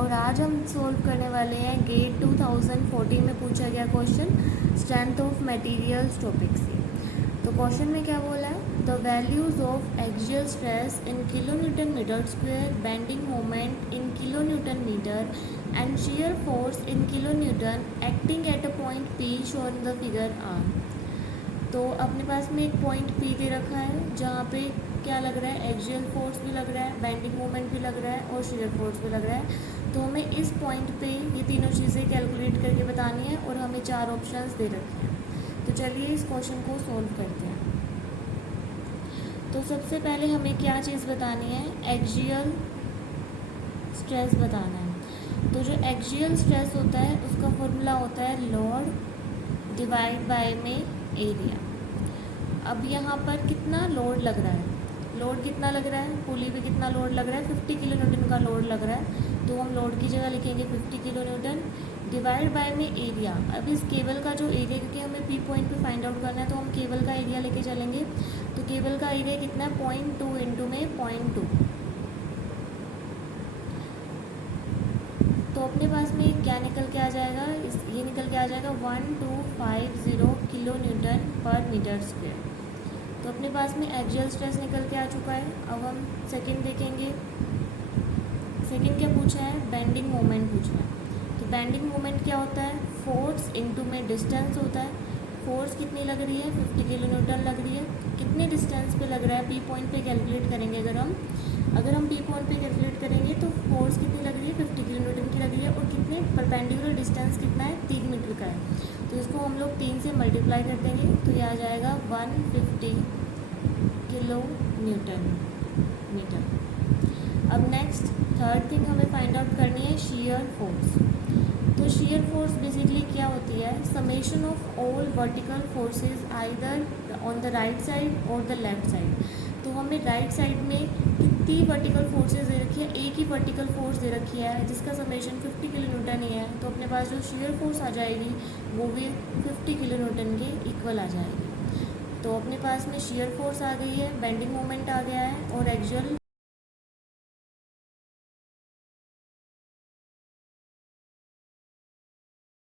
और आज हम सॉल्व करने वाले हैं गेट 2014 में पूछा गया question strength of materials topic से। तो क्वेश्चन में क्या बोला है, the values of axial stress in kilo newton metre square, bending moment in kilo newton metre and shear force in kilo newton acting at a point P shown in the figure are. तो अपने पास में एक point P दे रखा है जहाँ पे क्या लग रहा है, एक्सियल फोर्स भी लग रहा है, बेंडिंग मोमेंट भी लग रहा है और shear फोर्स भी लग रहा है। तो हमें इस पॉइंट पे ये तीनों चीज़ें कैलकुलेट करके बतानी है और हमें 4 ऑप्शंस दे रखे हैं। तो चलिए इस क्वेश्चन को सॉल्व करते हैं। तो सबसे पहले हमें क्या चीज़ बतानी है, एक्सियल स्ट्रेस बताना है। तो जो एक्सियल स्ट्रेस होता है उसका फॉर्मूला होता है लोड डिवाइड बाय में एरिया। अब यहाँ पर कितना लोड लग रहा है, लोड कितना लग रहा है, पुली पे कितना लोड लग रहा है, 50 किलो न्यूटन का लोड लग रहा है। तो हम लोड की जगह लिखेंगे 50 किलो न्यूटन डिवाइड बाय में एरिया। अब इस केबल का जो एरिया, क्योंकि हमें पी पॉइंट पे फाइंड आउट करना है तो हम केबल का एरिया लेके चलेंगे। तो केबल का एरिया कितना है, 0.2 इंटू में 0.2। तो अपने पास में क्या निकल के आ जाएगा, ये निकल के आ जाएगा 1250 किलो न्यूटन पर मीटर स्क्वायर। तो अपने पास में एक्सियल स्ट्रेस निकल के आ चुका है। अब हम सेकंड देखेंगे। सेकंड क्या पूछा है, बेंडिंग मोमेंट पूछा है। तो बेंडिंग मोमेंट क्या होता है, फोर्स इनटू में डिस्टेंस होता है। फोर्स कितनी लग रही है, 50 किलो न्यूटन लग रही है। कितने डिस्टेंस पे लग रहा है, पी पॉइंट पे कैलकुलेट करेंगे। अगर हम पी पॉइंट पे कैलकुलेट करेंगे तो फोर्स कितनी लग रही है, 50 किलो न्यूटन की लग रही है। और कितने परपेंडिकुलर डिस्टेंस कितना है, 3 मीटर का है। तो इसको हम लोग 3 से मल्टीप्लाई कर देंगे तो ये आ जाएगा 150 किलो न्यूटन मीटर। अब नेक्स्ट थर्ड थिंग हमें फाइंड आउट करनी है shear फोर्स। तो shear फोर्स बेसिकली क्या होती है, summation of all vertical forces either on the right side और द लेफ्ट साइड। तो हमें राइट साइड में कितनी वर्टिकल फोर्सेस दे रखी है, एक ही वर्टिकल फोर्स दे रखी है जिसका समेशन 50 किलो न्यूटन ही है। तो अपने पास जो shear फोर्स आ जाएगी वो भी 50 किलो न्यूटन के इक्वल आ जाएगी। तो अपने पास में shear फोर्स आ गई है, बेंडिंग मोमेंट आ गया है और एक्सियल